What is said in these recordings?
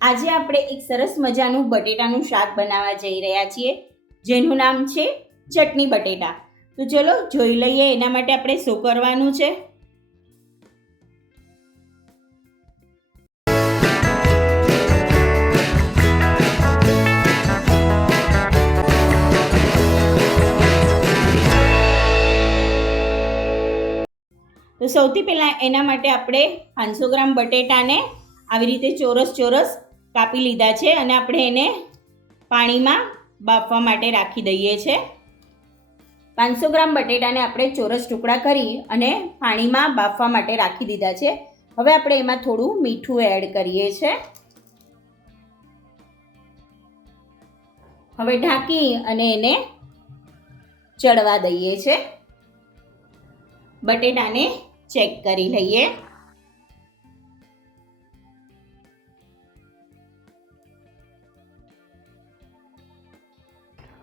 આજે આપણે એક સરસ મજાનું બટેટાનું શાક બનાવવા જઈ રહ્યા છીએ, જેનું નામ છે ચટણી બટેટા. તો ચલો જોઈ લઈએ એના માટે આપણે શું કરવાનું છે. તો સૌથી પહેલાં એના માટે આપણે પાંચસો ગ્રામ બટેટાને આવી રીતે ચોરસ ચોરસ કાપી લીધા છે અને આપણે એને પાણીમાં બાફવા માટે રાખી દઈએ છે. પાંચસો ગ્રામ બટેટાને આપણે ચોરસ ટુકડા કરી અને પાણીમાં બાફવા માટે રાખી દીધા છે. હવે આપણે એમાં થોડું મીઠું એડ કરીએ છે. હવે ઢાંકી અને એને ચડવા દઈએ છે. બટેટાને ચેક કરી લઈએ.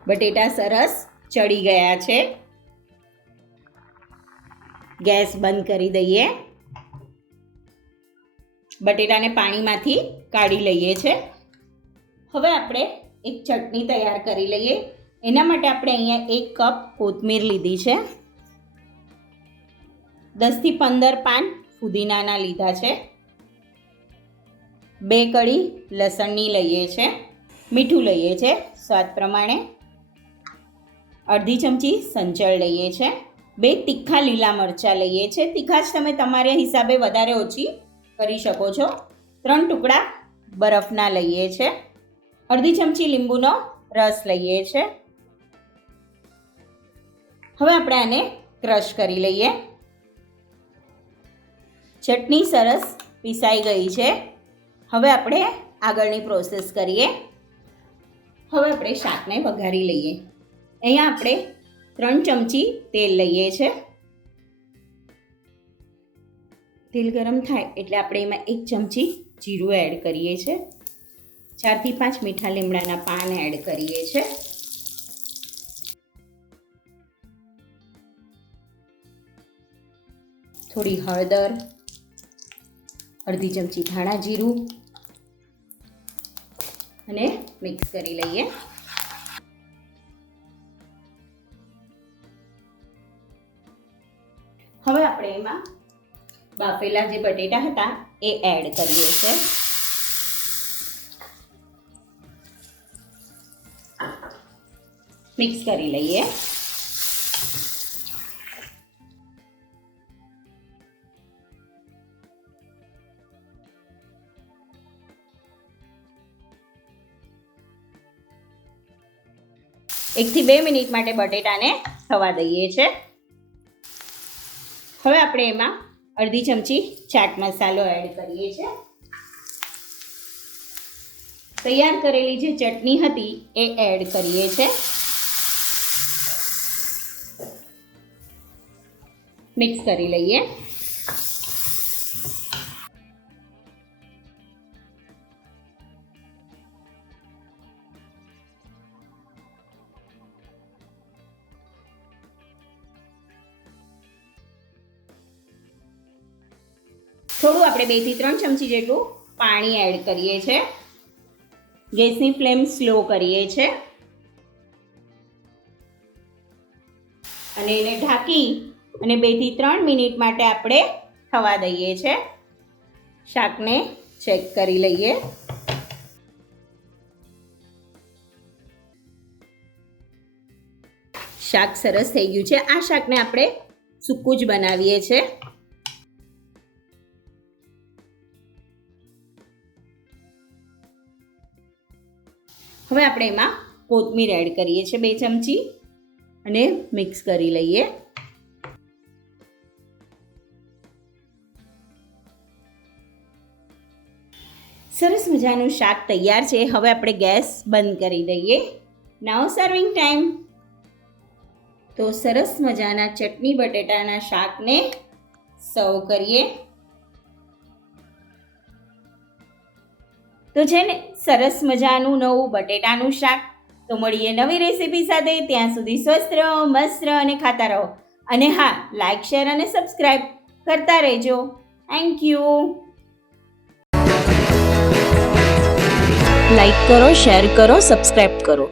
બટેટા સરસ ચડી ગયા છે. ગેસ બંધ કરી દઈએ. બટેટાને પાણીમાંથી કાઢી લઈએ છે. હવે આપણે એક ચટણી તૈયાર કરી લઈએ. એના માટે આપણે અહીંયા એક કપ કોથમીર લીધી છે. દસથી પંદર પાન ફુદીનાના લીધા છે. બે કળી લસણની લઈએ છે. મીઠું લઈએ છે, સ્વાદ પ્રમાણે. અડધી ચમચી સંચળ લઈએ છીએ બે તીખા લીલા મરચાં લઈએ છીએ તીખા જ તમે તમારા હિસાબે વધારે ઓછી કરી શકો છો. ત્રણ ટુકડા બરફના લઈએ છે. અડધી ચમચી લીંબુનો રસ લઈએ છે. હવે આપણે આને ક્રશ કરી લઈએ. ચટણી સરસ પીસાઈ ગઈ છે. હવે આપણે આગળની પ્રોસેસ કરીએ. હવે આપણે શાકને વઘારી લઈએ. અહીંયા આપણે ત્રણ ચમચી તેલ લઈએ છે તેલ ગરમ થાય એટલે આપણે એમાં એક ચમચી જીરું એડ કરીએ છીએ. ચારથી પાંચ મીઠા લીમડાના પાન એડ કરીએ છીએ. થોડી હળદર, અડધી ચમચી ધાણા જીરું અને મિક્સ કરી લઈએ. આપણે એમાં બાફેલા જે બટેટા હતા એ એડ કરીએ છે મિક્સ કરી લઈએ. એકથી બે મિનિટ માટે બટેટાને થવા દઈએ છે. હવે આપણે એમાં અડધી ચમચી ચાટ મસાલો એડ કરીએ છીએ. તૈયાર કરેલી જે ચટણી હતી એ એડ કરીએ છીએ. મિક્સ કરી લઈએ. થોડું આપણે બેથી ત્રણ ચમચી જેટલું પાણી એડ કરીએ છીએ ગેસની ફ્લેમ સ્લો કરીએ છીએ અને એને ઢાંકી અને બેથી ત્રણ મિનિટ માટે આપણે થવા દઈએ છીએ શાકને ચેક કરી લઈએ. શાક સરસ થઈ ગયું છે. આ શાકને આપણે સૂકું જ બનાવીએ છીએ હવે આપણે એમાં કોથમીર એડ કરીએ છીએ બે ચમચી અને મિક્સ કરી લઈએ. સરસ મજાનું શાક તૈયાર છે. હવે આપણે ગેસ બંધ કરી દઈએ. નાવ સર્વિંગ ટાઈમ તો સરસ મજાના ચટણી બટેટાના શાકને સર્વ કરીએ. તો છે ને, સરસ મજાનું નવું બટેટાનું શાક. તો મળીએ નવી રેસીપી સાથે. ત્યાં સુધી સ્વસ્થ રહો, મસ્ત રહો અને ખાતા રહો. અને હા લાઇક શેર અને સબસ્ક્રાઈબ કરતા રહેજો. થેન્ક યુ લાઈક કરો શેર કરો સબસ્ક્રાઈબ કરો.